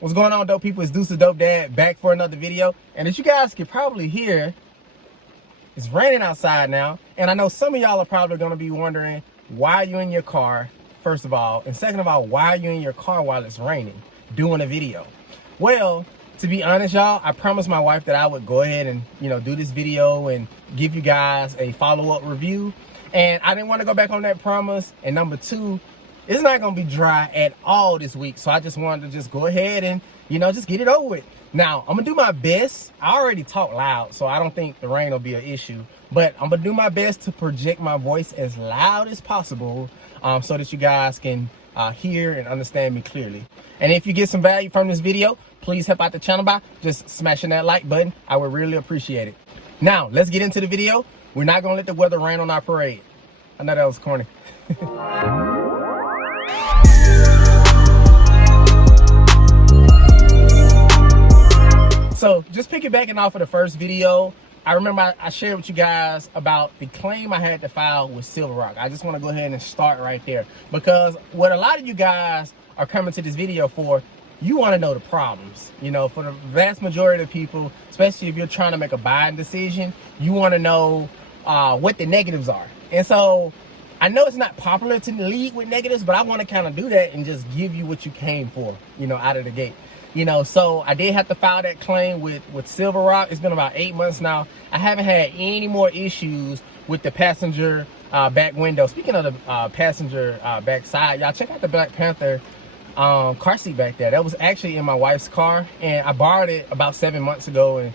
What's going on, dope people? It's Deuce the Dope Dad back for another video. And as you guys can probably hear, it's raining outside now. And I know some of y'all are probably going to be wondering why you in your car, first of all. And second of all, why are you in your car while it's raining doing a video? Well, to be honest, y'all, I promised my wife that I would go ahead and, do this video and give you guys a follow-up review. And I didn't want to go back on that promise. And number two, it's not going to be dry at all this week. So I just wanted to just go ahead and, just get it over with. Now, I'm going to do my best. I already talk loud, so I don't think the rain will be an issue. But I'm going to do my best to project my voice as loud as possible so that you guys can hear and understand me clearly. And if you get some value from this video, please help out the channel by just smashing that like button. I would really appreciate it. Now, let's get into the video. We're not going to let the weather rain on our parade. I know that was corny. So just piggybacking off of the first video, I remember I shared with you guys about the claim I had to file with Silver Rock. I just want to go ahead and start right there, because what a lot of you guys are coming to this video for, you want to know the problems. For the vast majority of people, especially if you're trying to make a buying decision, you want to know what the negatives are. And so I know it's not popular to lead with negatives, but I want to kind of do that and just give you what you came for, out of the gate. So I did have to file that claim with Silver Rock. It's been about 8 months now. I haven't had any more issues with the passenger back window. Speaking of the passenger back side, y'all check out the Black Panther car seat back there. That was actually in my wife's car, and I borrowed it about 7 months ago, and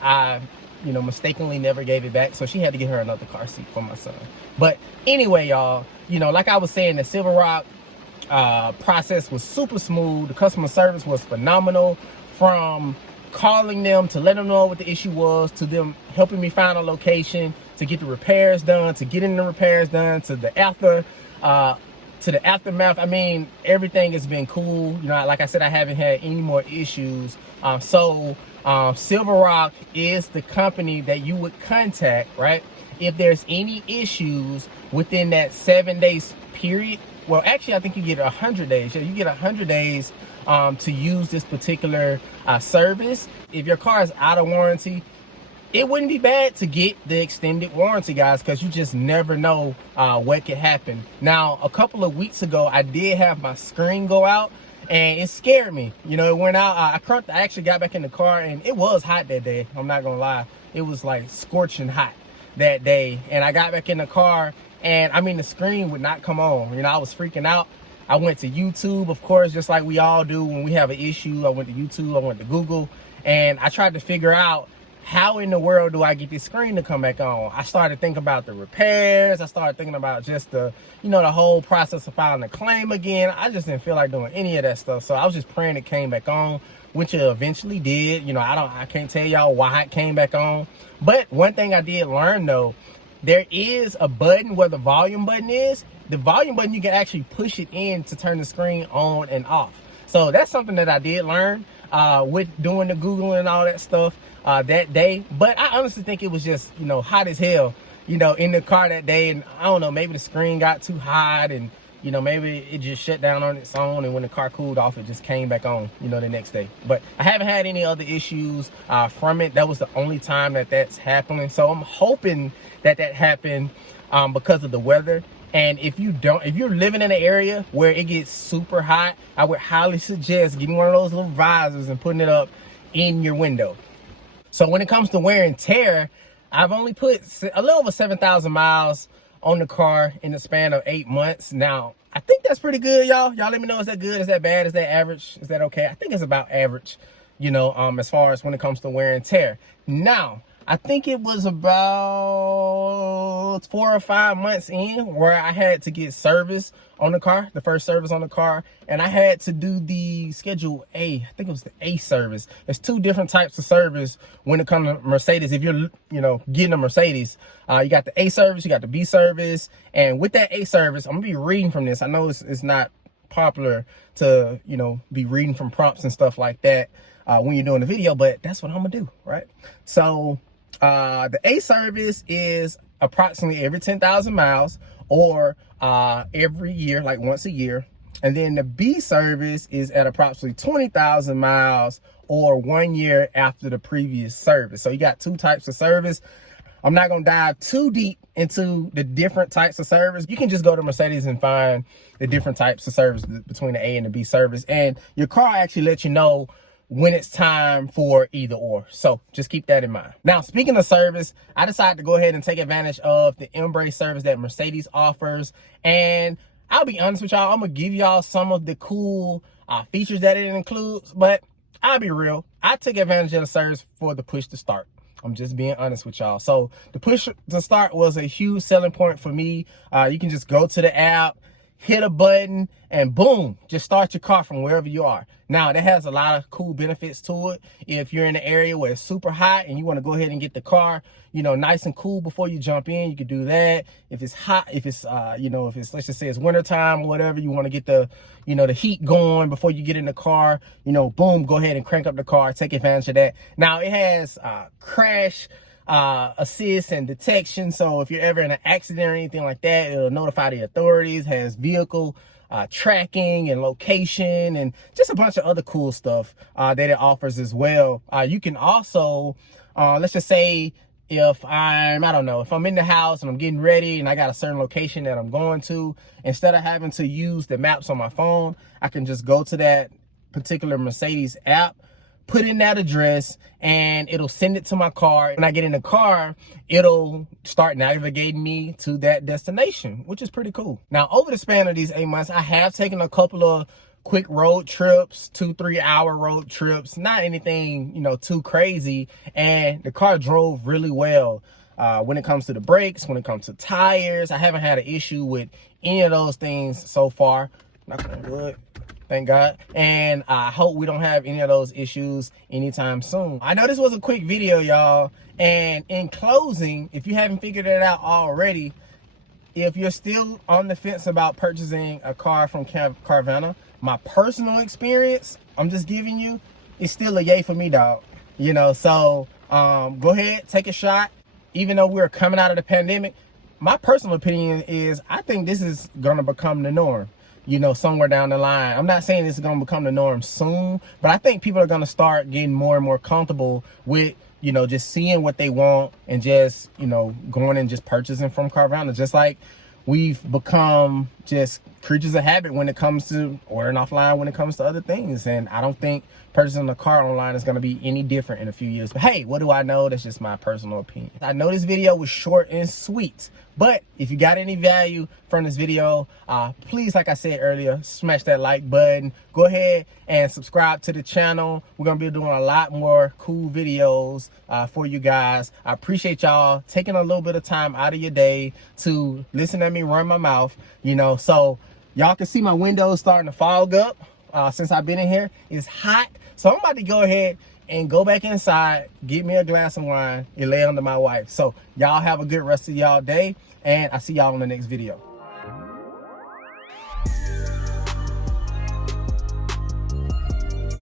I mistakenly never gave it back, so she had to get her another car seat for my son. But anyway, y'all, like I was saying, the Silver Rock process was super smooth. The customer service was phenomenal, from calling them to let them know what the issue was, to them helping me find a location to get the repairs done, to getting the repairs done, to the aftermath. I mean, everything has been cool. Like I said, I haven't had any more issues. Silver Rock is the company that you would contact, right, if there's any issues within that 7 days period. Well, actually, I think you get 100 days. Yeah, you get 100 days to use this particular service. If your car is out of warranty, it wouldn't be bad to get the extended warranty, guys, because you just never know what could happen. Now, a couple of weeks ago, I did have my screen go out, and it scared me. It went out. I actually got back in the car, and it was hot that day. I'm not going to lie. It was like scorching hot that day. And I got back in the car, and I mean, the screen would not come on. I was freaking out. I went to YouTube, of course, just like we all do when we have an issue. I went to YouTube, I went to Google, and I tried to figure out, how in the world do I get this screen to come back on? I started thinking about the repairs. I started thinking about just the, the whole process of filing a claim again. I just didn't feel like doing any of that stuff. So I was just praying it came back on, which it eventually did. I can't tell y'all why it came back on. But one thing I did learn, though, there is a button where the volume button is. The volume button, you can actually push it in to turn the screen on and off. So that's something that I did learn with doing the Googling and all that stuff that day. But I honestly think it was just, hot as hell, in the car that day. And I don't know, maybe the screen got too hot, and, maybe it just shut down on its own. And when the car cooled off, it just came back on, the next day. But I haven't had any other issues from it. That was the only time that that's happening. So I'm hoping that happened because of the weather. And if you're living in an area where it gets super hot, I would highly suggest getting one of those little visors and putting it up in your window. So when it comes to wear and tear, I've only put a little over 7,000 miles on the car in the span of 8 months. Now, I think that's pretty good, y'all. Y'all let me know, is that good? Is that bad? Is that average? Is that okay? I think it's about average, as far as when it comes to wear and tear. Now, I think it was about 4 or 5 months in where I had to get service on the car, the first service on the car, and I had to do the Schedule A. I think it was the A service. There's two different types of service when it comes to Mercedes. If you're, getting a Mercedes, you got the A service, you got the B service, and with that A service, I'm gonna be reading from this. I know it's not popular to, be reading from prompts and stuff like that when you're doing the video, but that's what I'm gonna do, right? So the A service is approximately every 10,000 miles, or every year, like once a year. And then the B service is at approximately 20,000 miles or 1 year after the previous service. So you got two types of service. I'm not gonna dive too deep into the different types of service. You can just go to Mercedes and find the different types of service between the A and the B service. And your car actually lets you know when it's time for either or. So just keep that in mind. Now, speaking of service, I decided to go ahead and take advantage of the Embrace service that Mercedes offers. And I'll be honest with y'all, I'm gonna give y'all some of the cool features that it includes, but I'll be real, I took advantage of the service for the push to start. I'm just being honest with y'all. So the push to start was a huge selling point for me. You can just go to the app, hit a button, and boom, just start your car from wherever you are. Now, that has a lot of cool benefits to it. If you're in an area where it's super hot and you want to go ahead and get the car, you know, nice and cool before you jump in, you can do that. If it's hot, if it's, you know, if it's, let's just say it's wintertime or whatever, you want to get the, you know, the heat going before you get in the car, you know, boom, go ahead and crank up the car, take advantage of that. Now, it has crash assist and detection. So if you're ever in an accident or anything like that, it'll notify the authorities. Has vehicle tracking and location and just a bunch of other cool stuff that it offers as well. You can also, let's just say if I'm in the house and I'm getting ready and I got a certain location that I'm going to, instead of having to use the maps on my phone, I can just go to that particular Mercedes app, put in that address, and it'll send it to my car. When I get in the car, it'll start navigating me to that destination, which is pretty cool. Now, over the span of these 8 months, I have taken a couple of quick road trips, 2-3 hour road trips, not anything, you know, too crazy. And the car drove really well. When it comes to the brakes, when it comes to tires, I haven't had an issue with any of those things so far. Knock on wood. Thank God. And I hope we don't have any of those issues anytime soon. I know this was a quick video, y'all. And in closing, if you haven't figured it out already, if you're still on the fence about purchasing a car from Carvana, my personal experience, I'm just giving you, it's still a yay for me, dog. You know, so go ahead, take a shot. Even though we're coming out of the pandemic, my personal opinion is I think this is gonna become the norm, you know, somewhere down the line. I'm not saying this is gonna become the norm soon, but I think people are gonna start getting more and more comfortable with, you know, just seeing what they want and just, you know, going and just purchasing from Carvana. Just like we've become just creatures of habit when it comes to ordering offline, when it comes to other things. And I don't think purchasing a car online is going to be any different in a few years. But hey, what do I know? That's just my personal opinion. I know this video was short and sweet, but if you got any value from this video, please, like I said earlier, smash that like button. Go ahead and subscribe to the channel. We're going to be doing a lot more cool videos for you guys. I appreciate y'all taking a little bit of time out of your day to listen to me run my mouth, you know. So y'all can see my windows starting to fog up since I've been in here. It's hot. So I'm about to go ahead and go back inside, get me a glass of wine, and lay under my wife. So y'all have a good rest of y'all day, and I'll see y'all in the next video.